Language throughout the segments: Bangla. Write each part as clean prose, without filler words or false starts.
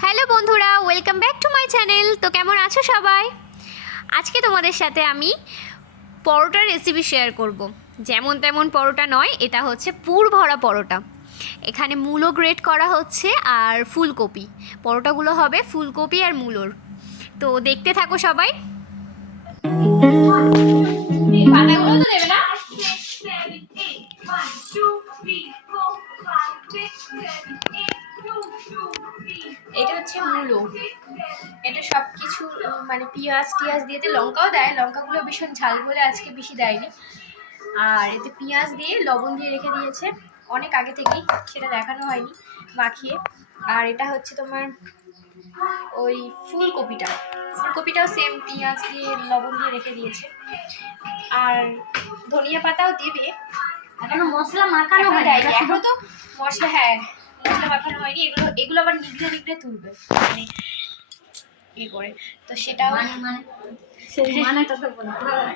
হ্যালো বন্ধুরা, welcome back to my channel. তো কেমন আছো সবাই? আজকে তোমাদের সাথে আমি পরোটার রেসিপি শেয়ার করব। যেমন তেমন পরোটা নয়, এটা হচ্ছে পুর ভরা পরোটা। এখানে মূলো গ্রেট করা হচ্ছে আর ফুলকপি। পরোটাগুলো হবে ফুলকপি আর মূলোর। তো দেখতে থাকো সবাই। পাতাগুলো তো দেবে না? এটা হচ্ছে মূলো। এটা সব কিছু মানে পেঁয়াজ টিয়াজ দিয়েতে, লঙ্কাও দেয়, লঙ্কাগুলো ভীষণ ঝাল বলে আজকে বেশি দেয়নি। আর এতে পেঁয়াজ দিয়ে লবণ দিয়ে রেখে দিয়েছে অনেক আগে থেকেই, সেটা দেখানো হয়নি মাখিয়ে। আর এটা হচ্ছে তোমার ওই ফুলকপিটাও সেম পেঁয়াজ দিয়ে লবণ দিয়ে রেখে দিয়েছে। আর ধনিয়া পাতাও দেবে, এখনো মশলা মাখানো হয় না, এখনো তো মশলা, হ্যাঁ মশলা মাখানো হয়নি। এগুলো আবার নিগড়ে নিগড়ে তুলবে মানে ইয়ে করে, তো সেটাও সেই মানেটা তো বলতে হবে।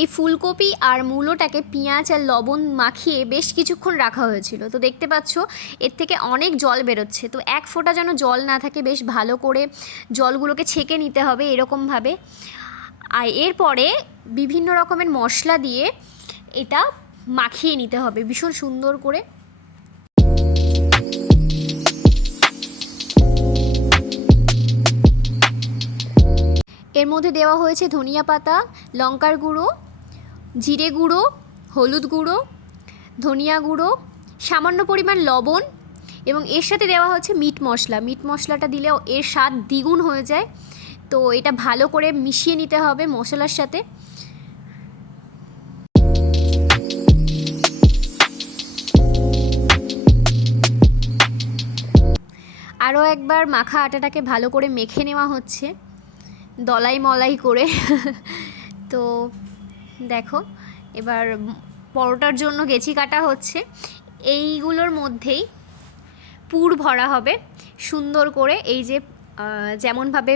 এই ফুলকপি আর মূলোটাকে পেঁয়াজ আর লবণ মাখিয়ে বেশ কিছুক্ষণ রাখা হয়েছিল। তো দেখতে পাচ্ছ এর থেকে অনেক জল বেরোচ্ছে। তো এক ফোঁটা যেন জল না থাকে, বেশ ভালো করে জলগুলোকে ছেঁকে নিতে হবে এরকমভাবে। আর এরপরে বিভিন্ন রকমের মশলা দিয়ে এটা মাখিয়ে নিতে হবে ভীষণ সুন্দর করে। এর মধ্যে দেওয়া হয়েছে ধনিয়া পাতা, লঙ্কার গুঁড়ো, জিরে গুঁড়ো, হলুদ গুঁড়ো, ধনিয়া গুঁড়ো, সামান্য পরিমাণ লবণ এবং এর সাথে দেওয়া হচ্ছে মিট মশলা। মিট মশলাটা দিলেও এর স্বাদ দ্বিগুণ হয়ে যায়। তো এটা ভালো করে মিশিয়ে নিতে হবে মশলার সাথে। আরও একবার মাখা আটাটাকে ভালো করে মেখে নেওয়া হচ্ছে দলাই মলাই করে। তো দেখো এবার পরোটার জন্য গেছি কাটা হচ্ছে। এইগুলোর মধ্যেই পুর ভরা হবে সুন্দর করে। এই যে যেমনভাবে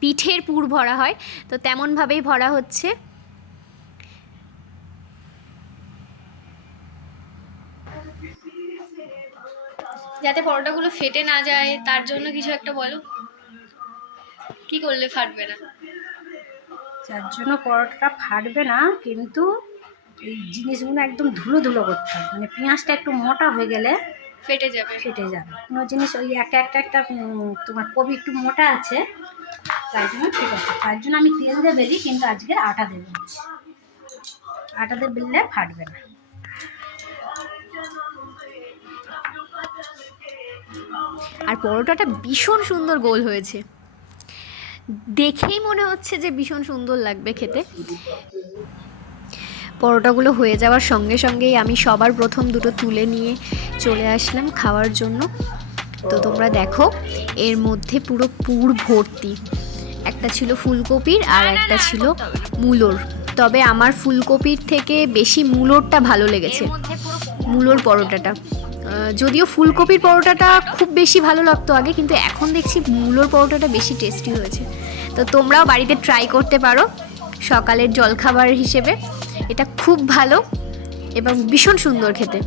পিঠের পুর ভরা হয়, তো তেমনভাবেই ভরা হচ্ছে। যাতে পরোটাগুলো ফেটে না যায় তার জন্য কিছু একটা বলো, কি করলে ফাটবে না? যার জন্য পরোটাটা ফাটবে না, কিন্তু এই জিনিসগুলো একদম ধুলো ধুলো করতে হবে। মানে পেঁয়াজটা একটু মোটা হয়ে গেলে ফেটে যাবে। কোনো জিনিস ওই একটা তোমার কবি একটু মোটা আছে, তাই জন্য ঠিক আছে। তার জন্য আমি তেল দিয়ে বেলি, কিন্তু আজকে আটা দেবো। আটা দিয়ে বেললে ফাটবে না। আর পরোটাটা ভীষণ সুন্দর গোল হয়েছে, দেখেই মনে হচ্ছে যে ভীষণ সুন্দর লাগবে খেতে। পরোটাগুলো হয়ে যাওয়ার সঙ্গে সঙ্গেই আমি সবার প্রথম দুটো তুলে নিয়ে চলে আসলাম খাওয়ার জন্য। তো তোমরা দেখো এর মধ্যে পুরো পুর ভর্তি। একটা ছিল ফুলকপির আর একটা ছিল মূলোর। তবে আমার ফুলকপির থেকে বেশি মূলোরটা ভালো লেগেছে, মূলোর পরোটাটা। যদিও ফুলকপির পরোটাটা খুব বেশি ভালো লাগতো আগে, কিন্তু এখন দেখছি মূলোর পরোটাটা বেশি টেস্টি হয়েছে। তো তোমরাও বাড়িতে ট্রাই করতে পারো সকালের জলখাবার হিসেবে। এটা খুব ভালো এবং ভীষণ সুন্দর খেতে।